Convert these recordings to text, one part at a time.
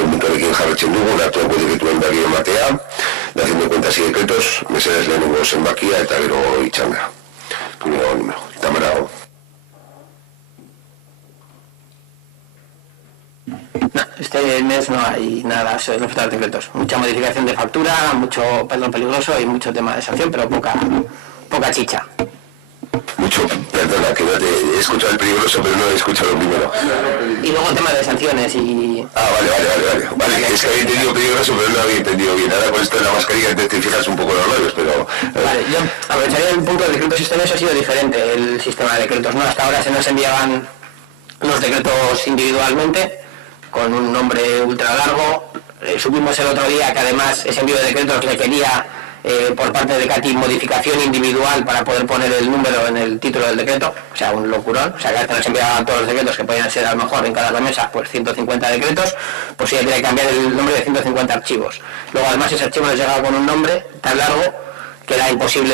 momentuarekin jarretzen dugu, datuak diketuen berri ematea, da haciendo cuentas y decretos, mesedez lehenengo zenbakia eta gero itxanda. Tuneo número. Tamarago. No, este mes no hay nada sobre los decretos. Mucha modificación de factura, mucho perdón peligroso y mucho tema de sanción, pero poca chicha. Mucho, perdona, que no te he escuchado el peligroso, pero no he escuchado lo primero. Y luego el tema de sanciones y... Vale, es que había entendido peligroso, pero no había entendido bien. Ahora con esto de la mascarilla te fijas un poco en los labios, pero... Vale, yo aprovecharía el punto de decretos sistemas, ha sido diferente el sistema de decretos, ¿no? Hasta ahora se nos enviaban los decretos individualmente, con un nombre ultra largo. Supimos el otro día que además ese envío de decretos requería por parte de CATI modificación individual para poder poner el número en el título del decreto, o sea, un locurón. O sea, que hasta nos enviaban todos los decretos, que podían ser a lo mejor en cada remesa pues 150 decretos, pues sí, había que cambiar el nombre de 150 archivos. Luego además ese archivo nos llegaba con un nombre tan largo que era imposible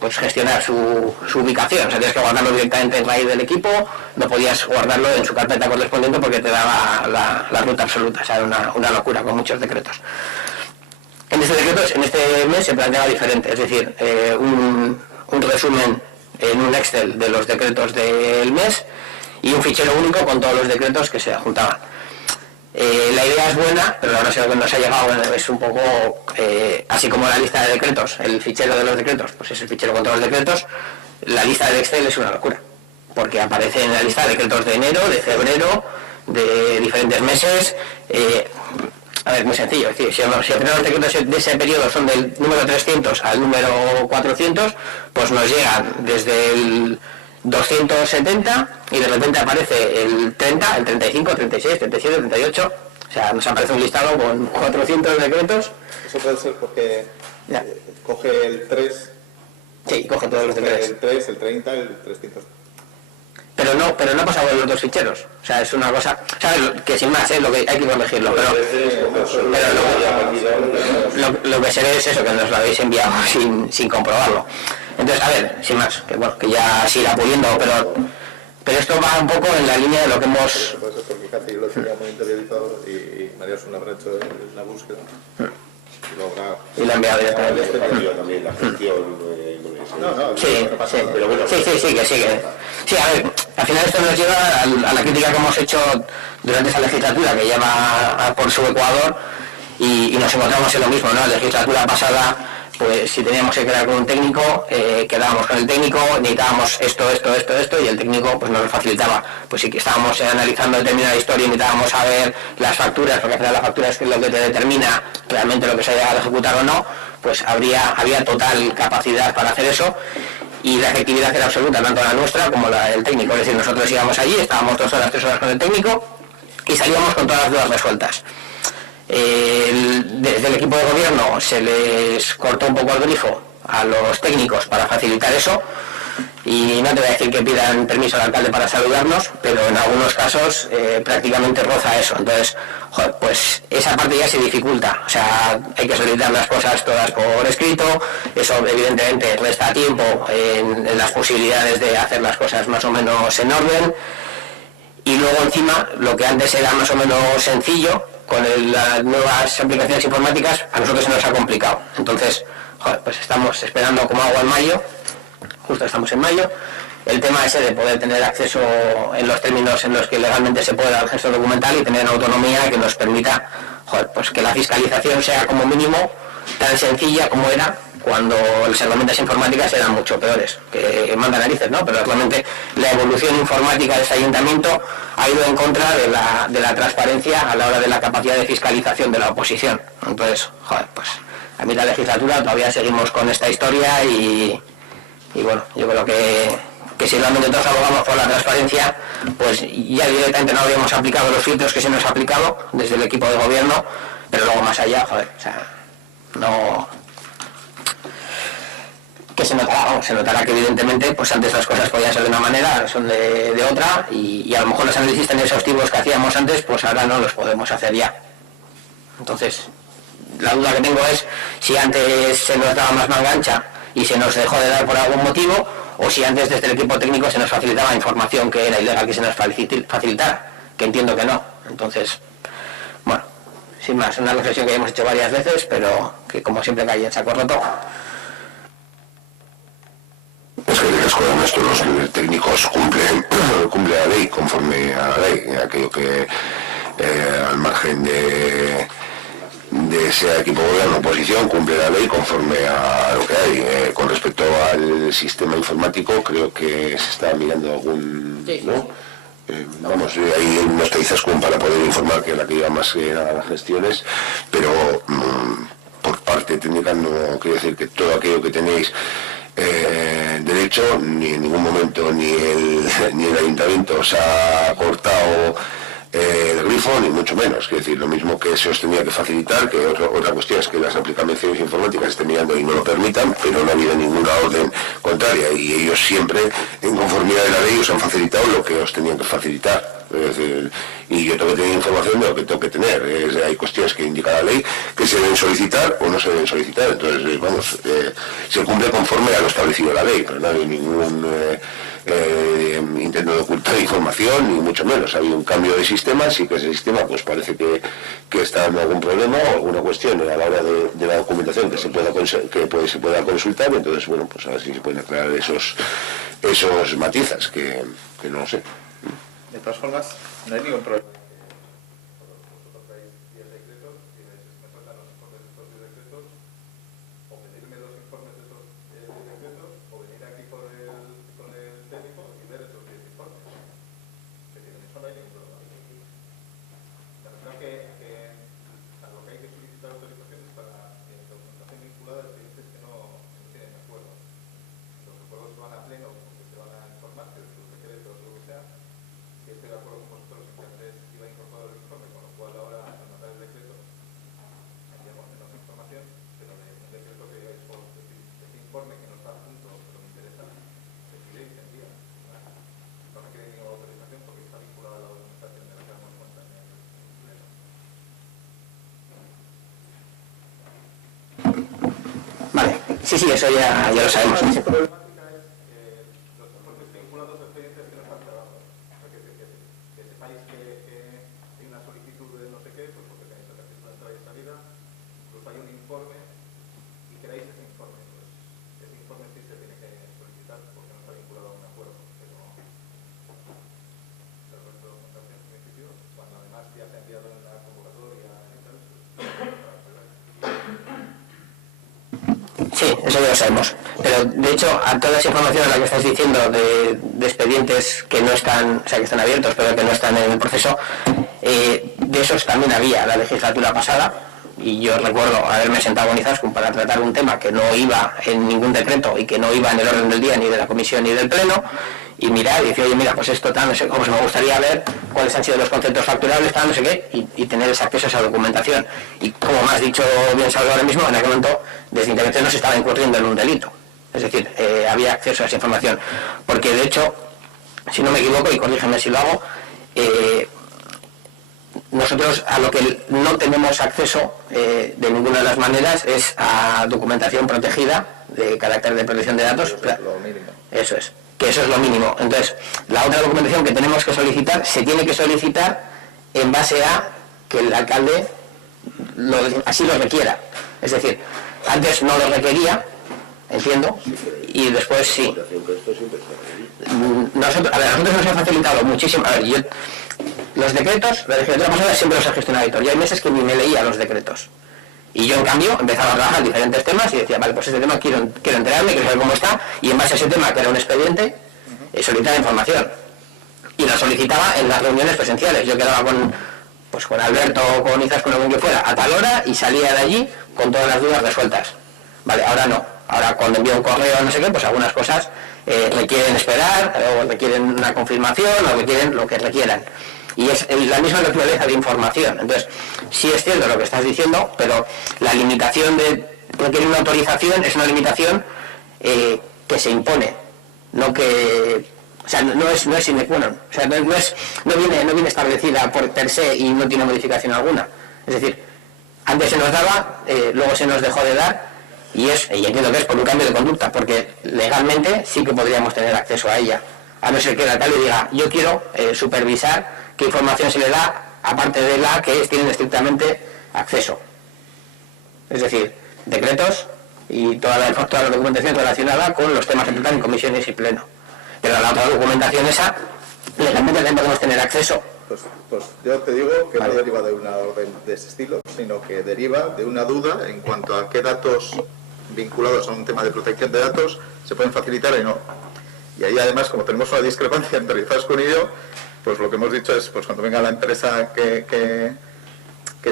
pues gestionar su ubicación. O sea, tienes que guardarlo directamente en raíz del equipo, no podías guardarlo en su carpeta correspondiente porque te daba la ruta absoluta. O sea, era una locura con muchos decretos. En este mes se planteaba diferente, es decir, un resumen en un Excel de los decretos del mes y un fichero único con todos los decretos que se juntaban. La idea es buena, pero ahora lo que nos ha llegado es un poco, así como la lista de decretos, el fichero de los decretos, pues es el fichero con todos los decretos. La lista de Excel es una locura, porque aparece en la lista de decretos de enero, de febrero, de diferentes meses. A ver, muy sencillo, es decir, si al final los decretos de ese periodo son del número 300 al número 400, pues nos llegan desde el 270 y de repente aparece el 30, el 35, 36, 37, 38, o sea, nos aparece un listado con 400 decretos. Eso puede ser porque coge el 3. Sí, coge todos los decretos. El 3, el 30, el 300. Pero no ha pasado en los dos ficheros, o sea, es una cosa, ¿sabes? Que sin más, lo que hay que corregirlo, pero lo que se ve es eso, que nos lo habéis enviado sin comprobarlo. Entonces, a ver, sin más, que bueno, que ya se irá puliendo, pero esto va un poco en la línea de lo que hemos... Pues eso, porque Katy lo tenía muy interiorizado y María Osuna habrá hecho la búsqueda. Y lo ha enviado directamente. También la gestión... Sí, que sigue. Sí, a ver, al final esto nos lleva a la crítica que hemos hecho durante esa legislatura que lleva por su Ecuador y nos encontramos en lo mismo, ¿no? La legislatura pasada, pues si teníamos que quedar con un técnico, quedábamos con el técnico, necesitábamos esto y el técnico pues nos lo facilitaba. Pues si estábamos analizando determinada historia y necesitábamos saber las facturas, porque al final la factura es lo que te determina realmente lo que se ha llegado a ejecutar o no, pues había total capacidad para hacer eso y la efectividad era absoluta, tanto la nuestra como la del técnico. Es decir, nosotros íbamos allí, estábamos 2 horas, 3 horas con el técnico y salíamos con todas las dudas resueltas. Desde el equipo de gobierno se les cortó un poco el grifo a los técnicos para facilitar eso y no te voy a decir que pidan permiso al alcalde para saludarnos, pero en algunos casos prácticamente roza eso. Entonces, joder, pues esa parte ya se dificulta, o sea, hay que solicitar las cosas todas por escrito, eso evidentemente resta tiempo en las posibilidades de hacer las cosas más o menos en orden y luego encima lo que antes era más o menos sencillo, con las nuevas aplicaciones informáticas a nosotros se nos ha complicado. Entonces, joder, pues estamos esperando como agua en mayo, justo estamos en mayo, el tema ese de poder tener acceso en los términos en los que legalmente se puede dar gesto documental y tener autonomía que nos permita, joder, pues que la fiscalización sea como mínimo tan sencilla como era cuando las herramientas informáticas eran mucho peores, que manda narices, ¿no? Pero realmente la evolución informática de este ayuntamiento ha ido en contra de la transparencia a la hora de la capacidad de fiscalización de la oposición. Entonces, joder, pues a mitad de legislatura todavía seguimos con esta historia y bueno, yo creo que si realmente todos abogamos por la transparencia, pues ya directamente no habríamos aplicado los filtros que se nos ha aplicado desde el equipo de gobierno, pero luego más allá, joder, o sea, no... que se notará que evidentemente pues antes las cosas podían ser de una manera, ahora son de otra y a lo mejor los análisis tan exhaustivos que hacíamos antes pues ahora no los podemos hacer ya. Entonces la duda que tengo es si antes se nos daba más manga ancha y se nos dejó de dar por algún motivo o si antes desde el equipo técnico se nos facilitaba información que era ilegal que se nos facilitara, que entiendo que no. Entonces, sin más, una reflexión que hemos hecho varias veces, pero que como siempre cae en saco roto. Es que las cosas los técnicos cumplen la ley conforme a la ley, aquello que al margen de sea equipo gobierno o oposición, cumple la ley conforme a lo que hay. Con respecto al sistema informático, creo que se está mirando algún... Sí. ¿no? Vamos, hay unos teizas como para poder informar, que es la que lleva más que nada las gestiones, pero por parte técnica no quiere decir que todo aquello que tenéis derecho, ni en ningún momento ni el ayuntamiento os ha cortado el grifo, ni mucho menos. Es decir, lo mismo que se os tenía que facilitar, que otra cuestión es que las aplicaciones informáticas estén mirando y no lo permitan, pero no ha habido ninguna orden contraria, y ellos siempre, en conformidad de la ley, os han facilitado lo que os tenían que facilitar. Es decir, y yo tengo que tener información de lo que tengo que tener. Hay cuestiones que indica la ley que se deben solicitar o no se deben solicitar. Entonces, vamos, se cumple conforme a lo establecido en la ley, pero no hay ningún intento de ocultar información, ni mucho menos. Ha habido un cambio de sistema, sí que ese sistema pues parece que está dando algún problema o alguna cuestión a la hora de la documentación que se pueda consultar. Entonces, bueno, pues a ver si se pueden aclarar esos matizas que no lo sé. De todas formas, no hay ningún problema. Vosotros traéis 10 decretos y me faltan los informes de estos 10 decretos, o pedirme los informes de esos 10 decretos, o venir aquí con el técnico y ver esos 10 informes. Es decir, en eso no hay ningún problema. Me refiero a lo que hay que solicitar autorizaciones para documentación vinculada a expedientes que no tienen acuerdo. Los acuerdos se van a pleno porque se van a informar que de sus decretos o lo que sea. Si estoy de acuerdo con vosotros en que antes iba incorporado el informe, con lo cual ahora al mandar el decreto enviamos menos información, pero de un decreto que es por decir, este informe que no está junto pero me interesa, se pide y se envía. No requiere ninguna autorización porque está vinculada a la documentación de la que damos cuenta en el pleno. Vale, sí, eso ya lo sabemos. La problemática es los informes vinculados a expedientes que no están cerrados. Que sepáis que hay una solicitud de no sé qué, pues porque tenéis el registro de entrada y salida, incluso hay un informe y queráis ese informe. Pues ese informe sí se tiene que solicitar porque no está vinculado a un acuerdo. Pero el resto de documentación en principio, cuando además ya se ha enviado en la convocatoria y tal, Sí, eso ya lo sabemos. Pero de hecho, a toda esa información a la que estás diciendo de expedientes que no están, o sea, que están abiertos, pero que no están en el proceso, de esos también había la legislatura pasada, y yo recuerdo haberme sentado con Izaskun para tratar un tema que no iba en ningún decreto y que no iba en el orden del día ni de la comisión ni del pleno, y mirar y decir, oye, mira, pues esto tal, no sé, como se me gustaría ver cuáles han sido los conceptos facturables, tal, no sé qué, y tener ese acceso a esa documentación. Y como me has dicho bien, Salvador, ahora mismo, en aquel momento, desde Internet no se estaba incurriendo en un delito. Es decir, había acceso a esa información. Porque, de hecho, si no me equivoco, y corrígeme si lo hago, nosotros a lo que no tenemos acceso de ninguna de las maneras es a documentación protegida de carácter de protección de datos. lo mínimo. Eso es, que eso es lo mínimo. Entonces, la otra documentación que tenemos que solicitar se tiene que solicitar en base a que el alcalde así lo requiera. Es decir, antes no lo requería, entiendo, y después sí. A nosotros nos ha facilitado muchísimo. A ver, los decretos, la legislatura pasada siempre los ha gestionado Aitor. Yo hay meses que ni me leía los decretos. Y yo, en cambio, empezaba a trabajar diferentes temas y decía, vale, pues este tema quiero enterarme, quiero saber cómo está, y en base a ese tema, que era un expediente, solicitaba información. Y lo solicitaba en las reuniones presenciales. Yo quedaba con Alberto o con Izaskun, con quien fuera, a tal hora, y salía de allí con todas las dudas resueltas. Vale, ahora no. Ahora cuando envío un correo no sé qué, pues algunas cosas requieren esperar, o requieren una confirmación, o requieren lo que requieran. Y es la misma naturaleza de información. Entonces, sí es cierto lo que estás diciendo, pero la limitación de requerir una autorización es una limitación que se impone, no que... O sea, no es sine qua non. O sea, no viene establecida por per se y no tiene modificación alguna. Es decir, antes se nos daba, luego se nos dejó de dar, y entiendo que es por un cambio de conducta, porque legalmente sí que podríamos tener acceso a ella, a no ser que el alcalde diga, yo quiero supervisar qué información se le da, aparte de la que tienen estrictamente acceso. Es decir, decretos y toda la documentación relacionada con los temas que tratan en comisiones y pleno. Pero la otra documentación esa, legalmente también podemos tener acceso. Pues yo te digo que Vale. no deriva de una orden de ese estilo, sino que deriva de una duda en cuanto a qué datos vinculados a un tema de protección de datos se pueden facilitar y no. Y ahí además, como tenemos una discrepancia entre Izaskun y yo, pues lo que hemos dicho es, pues cuando venga la empresa que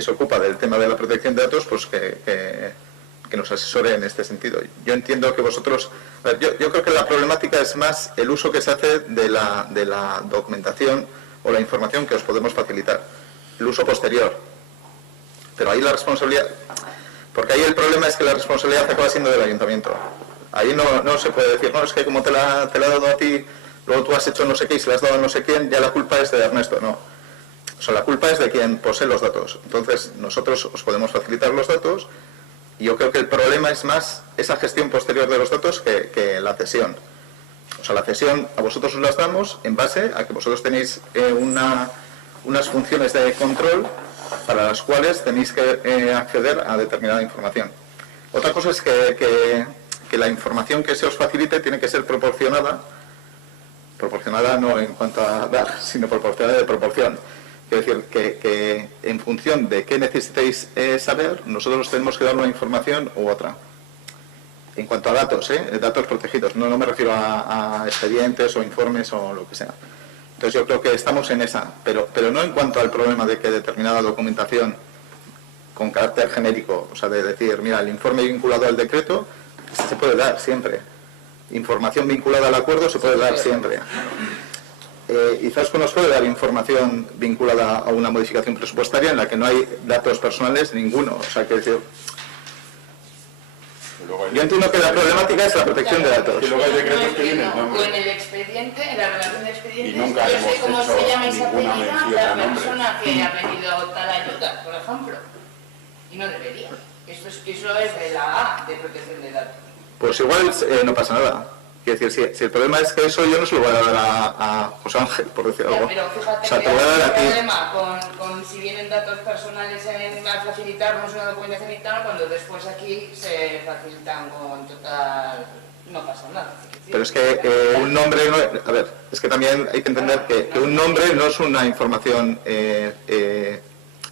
se ocupa del tema de la protección de datos, pues que nos asesore en este sentido. Yo entiendo que vosotros... A ver, yo creo que la problemática es más el uso que se hace de la documentación o la información que os podemos facilitar. El uso posterior. Pero ahí la responsabilidad... Porque ahí el problema es que la responsabilidad acaba siendo del ayuntamiento. Ahí no se puede decir, no, es que como te la he dado a ti, luego tú has hecho no sé qué y se la has dado a no sé quién, ya la culpa es de Ernesto. No. O sea, la culpa es de quien posee los datos. Entonces, nosotros os podemos facilitar los datos y yo creo que el problema es más esa gestión posterior de los datos que la cesión. O sea, la cesión a vosotros os las damos en base a que vosotros tenéis unas funciones de control para las cuales tenéis que acceder a determinada información. Otra cosa es que la información que se os facilite tiene que ser proporcionada no en cuanto a dar, sino proporcionada de proporción. Es decir, que en función de qué necesitéis saber, nosotros tenemos que dar una información u otra. En cuanto a datos, datos protegidos, no me refiero a expedientes o informes o lo que sea. Entonces yo creo que estamos en esa, pero no en cuanto al problema de que determinada documentación con carácter genérico, o sea, de decir, mira, el informe vinculado al decreto se puede dar siempre. Información vinculada al acuerdo se puede dar siempre. Izaskun nos puede dar información vinculada a una modificación presupuestaria en la que no hay datos personales ninguno. O sea, que decir, yo entiendo que la problemática es la protección de datos. Y luego hay decretos que vienen O nombre. en el expediente, en la relación de expedientes, Y nunca yo hemos sé cómo hecho se llama esa ninguna apellida mención a la nombre. persona que ha pedido tal ayuda, por ejemplo. Y no debería. Eso es de la A de protección de datos. Pues igual no pasa nada. Quiero decir, si el problema es que eso yo no se lo voy a dar a José Ángel, por decir Ya, algo. pero fíjate O sea, que te voy a hay dar un a ti. problema con si vienen datos personales a facilitarnos una documentación y tal, cuando después aquí se facilitan con total... no pasa nada. Pero es que un nombre... a ver, es que también hay que entender que un nombre no es una información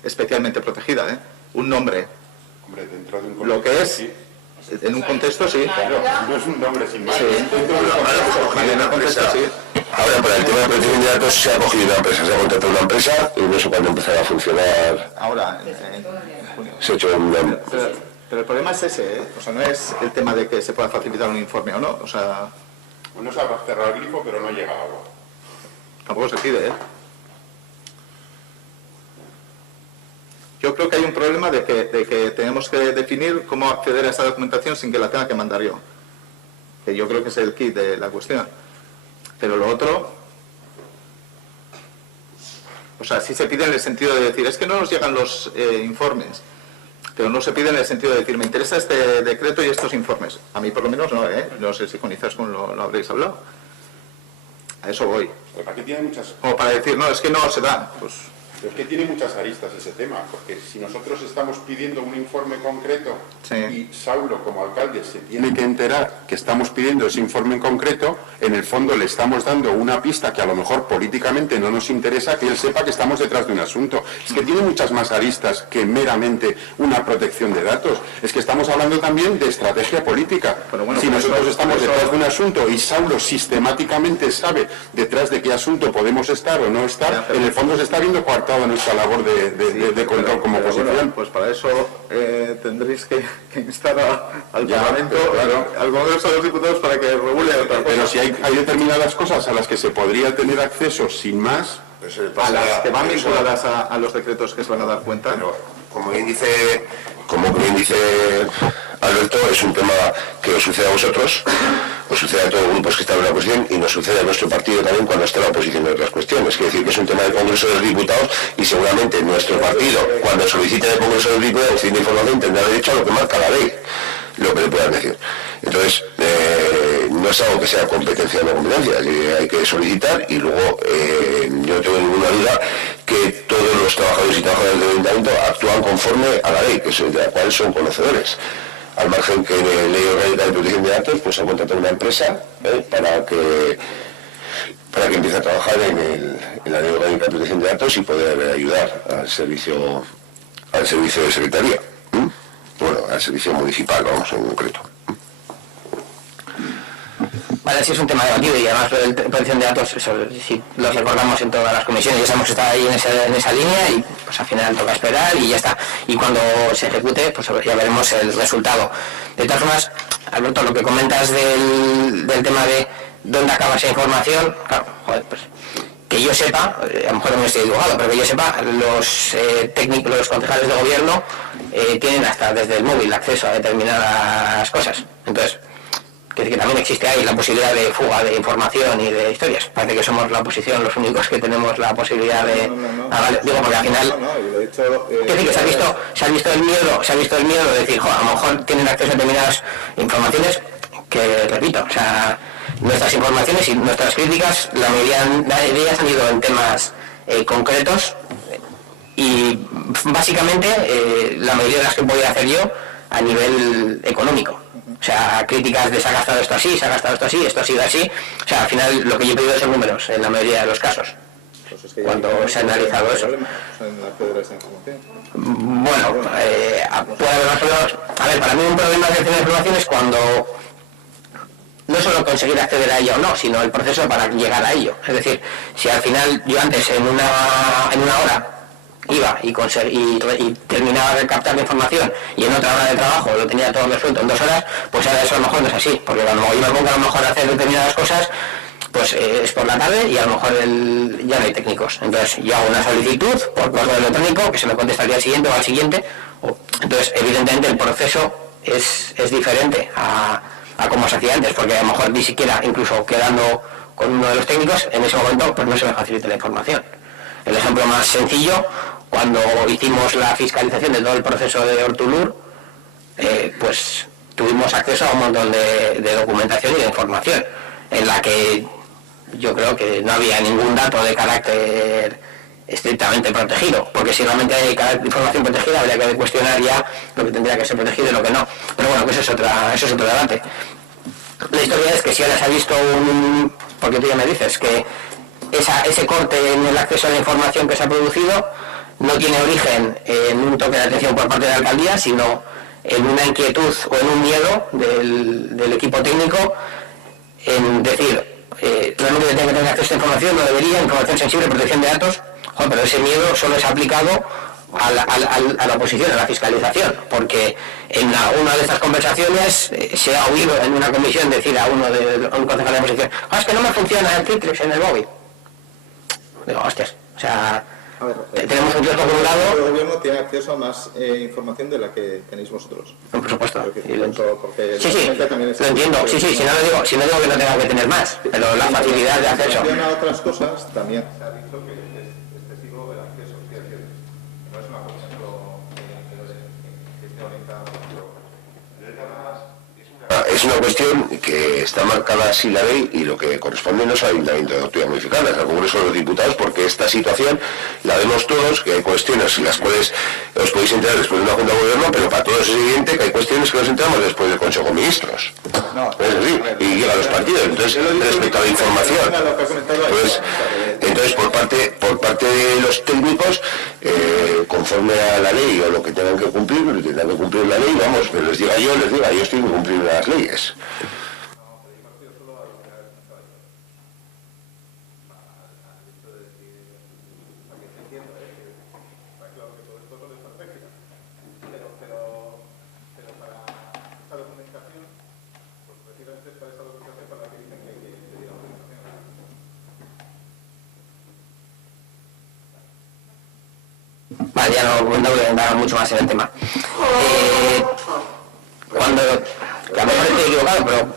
especialmente protegida. Un nombre, Hombre, dentro de un lo que es, sí. en un contexto sí. Claro, no es un nombre sin más. Sí. Dentro de un Vale, en un contexto sí. Ahora, para el tema de protección de datos, se ha cogido una empresa, se ha contratado una empresa y no sé cuándo empezará a funcionar. Ahora, en junio. Se ha hecho un... Pero el problema es ese, o sea, no es el tema de que se pueda facilitar un informe o no, o sea, Uno se ha cerrado el grifo, pero no llega agua. tampoco se pide, Yo creo que hay un problema de que tenemos que definir cómo acceder a esa documentación sin que la tenga que mandar yo. Que yo creo que es el kit de la cuestión. Pero lo otro, o sea, sí se pide en el sentido de decir, es que no nos llegan los informes, pero no se pide en el sentido de decir, me interesa este decreto y estos informes. A mí por lo menos no, no sé si con Izaskun lo habréis hablado. A eso voy. Porque aquí tiene muchas... Como para decir, no, es que no se da. Pues Pero es que tiene muchas aristas ese tema, porque si nosotros estamos pidiendo un informe concreto Sí. y Saulo como alcalde se tiene que enterar que estamos pidiendo ese informe en concreto, en el fondo le estamos dando una pista que a lo mejor políticamente no nos interesa, que él sepa que estamos detrás de un asunto. Es que tiene muchas más aristas que meramente una protección de datos. Es que estamos hablando también de estrategia política. Pero bueno, si por nosotros eso- estamos por eso- detrás de un asunto y Saulo sistemáticamente sabe detrás de qué asunto podemos estar o no Ya, estar, pero- en el fondo se está viendo coartada nuestra labor de control como pero oposición. bueno, pues para eso tendréis que instar al Ya, Parlamento, pero claro. al Congreso de los Diputados para que regule otra cosa. Pero si hay determinadas cosas a las que se podría tener acceso sin más, A las que van vinculadas a los decretos que se van a dar cuenta. Pero, como bien dice Alberto, es un tema que os sucede a vosotros, os sucede a todos los grupos que están en la oposición y nos sucede a nuestro partido también cuando está en la oposición de otras cuestiones. Quiere decir que es un tema del Congreso de los Diputados y seguramente nuestro partido, cuando solicite el Congreso de los Diputados tiene información, tendrá derecho a lo que marca la ley, lo que le puedan decir. Entonces, no no es algo que sea competencia o no competencia, hay que solicitar y luego yo no tengo ninguna duda que todos los trabajadores y trabajadoras del ayuntamiento actúan conforme a la ley, que es de la cual son conocedores. Al margen que en la Ley Orgánica de Protección de Datos, pues ha contratado una empresa para que empiece a trabajar en la Ley Orgánica de Protección de Datos y poder ayudar al servicio de secretaría. Bueno, al servicio municipal, vamos, en concreto. Vale, sí es un tema debatido y además la protección de datos, eso, si lo recordamos en todas las comisiones, ya sabemos que está ahí en esa línea y pues al final toca esperar y ya está. Y cuando se ejecute, pues ya veremos el resultado. De todas formas, Alberto, lo que comentas del tema de dónde acaba esa información, claro, joder, pues que yo sepa, a lo mejor no me estoy equivocado, pero que yo sepa, los técnicos, los concejales de gobierno tienen hasta desde el móvil acceso a determinadas cosas. Entonces, que también existe ahí la posibilidad de fuga de información y de historias. Parece que somos la oposición los únicos que tenemos la posibilidad de... Vale, digo, porque al final... ¿Qué decir? Que se ha visto el miedo de decir, a lo mejor tienen acceso a determinadas informaciones que, repito, o sea, nuestras informaciones y nuestras críticas, la mayoría de ellas han ido en temas concretos y básicamente la mayoría de las que podía hacer yo a nivel económico. O sea, críticas de se ha gastado esto así, se ha gastado esto así, esto ha sido así. O sea, al final lo que yo he pedido son números en la mayoría de los casos. Pues es que cuando se ha analizado eso. Bueno, puede haber más problemas. A ver, para mí un problema de acceso a la información es cuando no solo conseguir acceder a ella o no, sino el proceso para llegar a ello. Es decir, si al final yo antes en una hora iba y terminaba de captar la información y en otra hora de trabajo lo tenía todo resuelto en 2 horas, pues ahora eso a lo mejor no es así, porque cuando yo me pongo a lo mejor a hacer determinadas cosas, pues es por la tarde y a lo mejor ya no hay técnicos. Entonces yo hago una solicitud por correo electrónico que se me contesta al día siguiente o al siguiente. Entonces evidentemente el proceso es diferente a como se hacía antes, porque a lo mejor ni siquiera, incluso quedando con uno de los técnicos, en ese momento pues no se me facilita la información. El ejemplo más sencillo, cuando hicimos la fiscalización de todo el proceso de Hortolur, pues tuvimos acceso a un montón de documentación y de información, en la que yo creo que no había ningún dato de carácter estrictamente protegido, porque si realmente hay información protegida habría que cuestionar ya lo que tendría que ser protegido y lo que no. Pero bueno, que eso es otro debate. La historia es que si ahora se ha visto porque tú ya me dices que ese corte en el acceso a la información que se ha producido no tiene origen en un toque de atención por parte de la alcaldía, sino en una inquietud o en un miedo del equipo técnico en decir, realmente tiene que tener acceso a información, no debería, información sensible, protección de datos, pero ese miedo solo es aplicado a la oposición, a la fiscalización, porque en una de estas conversaciones se ha oído en una comisión decir a un concejal de la oposición, es que no me funciona el Citrix en el móvil. Digo, hostias, o sea, tenemos un riesgo por un lado. El gobierno tiene acceso a más información de la que tenéis vosotros. Por supuesto. Sí, lo entiendo. Sí, si no digo que no tenga que tener más, pero la facilidad de acceso. En a otras cosas también se ha dicho que es excesivo el acceso, es decir, no es una cosa que esté orientada Es una cuestión que está marcada así la ley y lo que corresponde no es al Ayuntamiento de Ortuella Municipal, es al Congreso de los Diputados, porque esta situación la vemos todos, que hay cuestiones en las cuales os podéis enterar después de una Junta de Gobierno, pero para todos es evidente que hay cuestiones que nos enteramos después del Consejo de Ministros. Es decir, y llega a los partidos. Entonces, respecto a la información, entonces por parte de los técnicos, conforme a la ley o lo que tengan que cumplir, lo que tengan que cumplir la ley, vamos, pero les diga yo ellos tienen que cumplir las leyes. Vale, ya no voy a entrar mucho más en el tema. Cuando, que a lo mejor estoy equivocado, pero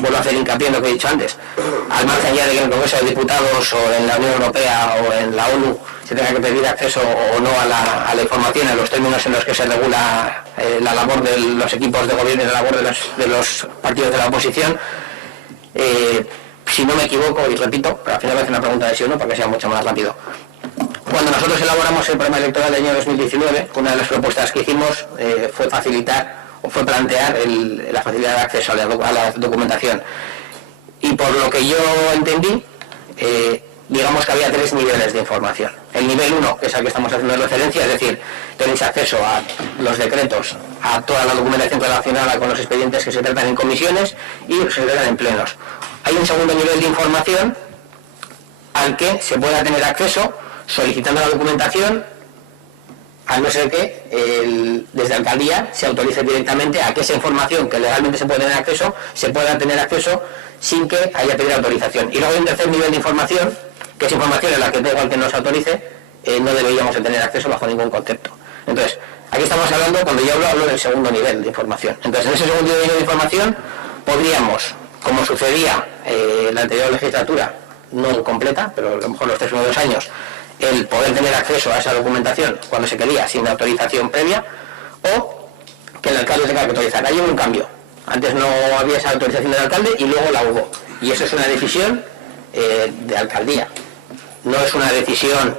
vuelvo a hacer hincapié en lo que he dicho antes, al margen ya de que en el Congreso de Diputados o en la Unión Europea o en la ONU se tenga que pedir acceso o no a la información en los términos en los que se regula la labor de los equipos de gobierno y la labor de los partidos de la oposición, Si no me equivoco, y repito, pero al final voy a hacer una pregunta de sí o no para que sea mucho más rápido. Cuando nosotros elaboramos el programa electoral del año 2019, una de las propuestas que hicimos fue plantear la facilidad de acceso a la documentación. Y por lo que yo entendí, digamos que había 3 niveles de información. El nivel 1, que es al que estamos haciendo referencia, es decir, tenéis acceso a los decretos, a toda la documentación relacionada con los expedientes que se tratan en comisiones y se tratan en plenos. Hay un segundo nivel de información al que se pueda tener acceso solicitando la documentación, a no ser que desde alcaldía se autorice directamente a que esa información que legalmente se puede tener acceso, se pueda tener acceso sin que haya pedido autorización. Y luego hay un tercer nivel de información, que es información en la que da igual que no se autorice, no deberíamos de tener acceso bajo ningún concepto. Entonces, aquí estamos hablando, cuando yo hablo del segundo nivel de información. Entonces, en ese segundo nivel de información podríamos, como sucedía en la anterior legislatura, no completa, pero a lo mejor los 3 o 2 años, el poder tener acceso a esa documentación cuando se quería sin autorización previa, o que el alcalde tenga que autorizar. Hay un cambio. Antes no había esa autorización del alcalde y luego la hubo. Y eso es una decisión de alcaldía. No es una decisión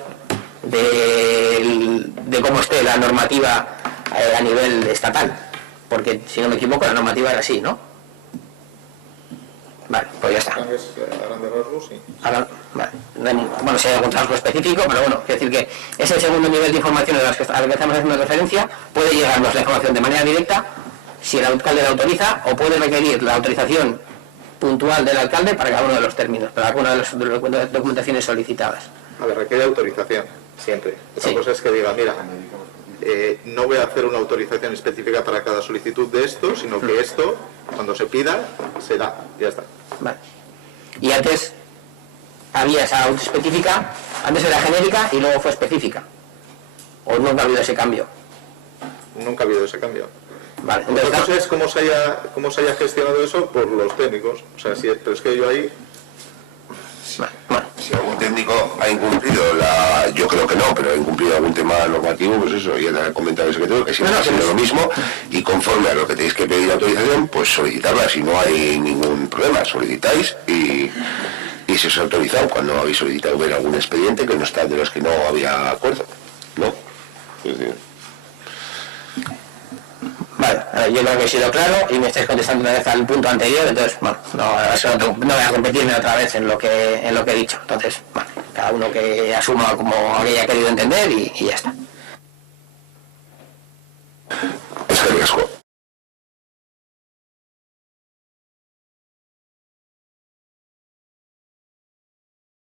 de cómo esté la normativa a nivel estatal. Porque, si no me equivoco, la normativa era así, ¿no? Vale, pues ya está. A grandes rasgos, sí. Ahora, vale. Bueno, si hay algún rasgo específico, pero bueno, quiero decir que ese segundo nivel de información al que estamos haciendo referencia puede llegarnos la información de manera directa si el alcalde la autoriza, o puede requerir la autorización puntual del alcalde para cada uno de los términos, para cada una de las documentaciones solicitadas. A ver, requiere autorización, siempre. Otra cosa es que diga, mira, no voy a hacer una autorización específica para cada solicitud de esto, sino que esto, cuando se pida, se da, ya está. Vale. Y antes había esa específica, antes era genérica y luego fue específica. ¿O nunca ha habido ese cambio? Nunca ha habido ese cambio. Vale, Otra entonces, cosa es cómo se haya gestionado eso por los técnicos. O sea, pero es que yo ahí... bueno, Si algún técnico ha incumplido yo creo que no, pero ha incumplido algún tema normativo, pues eso, ya te ha comentado el secretario que siempre ha sido lo mismo, y conforme a lo que tenéis que pedir autorización, pues solicitarla, si no hay ningún problema, solicitáis y si os ha autorizado cuando habéis solicitado ver algún expediente que no está de los que no había acuerdo, ¿no? Es decir, vale, yo creo que he sido claro y me estáis contestando una vez al punto anterior, entonces, bueno, no voy a repetirme otra vez en lo que he dicho. Entonces, bueno, cada uno que asuma como haya querido entender y ya está. es que riesgo.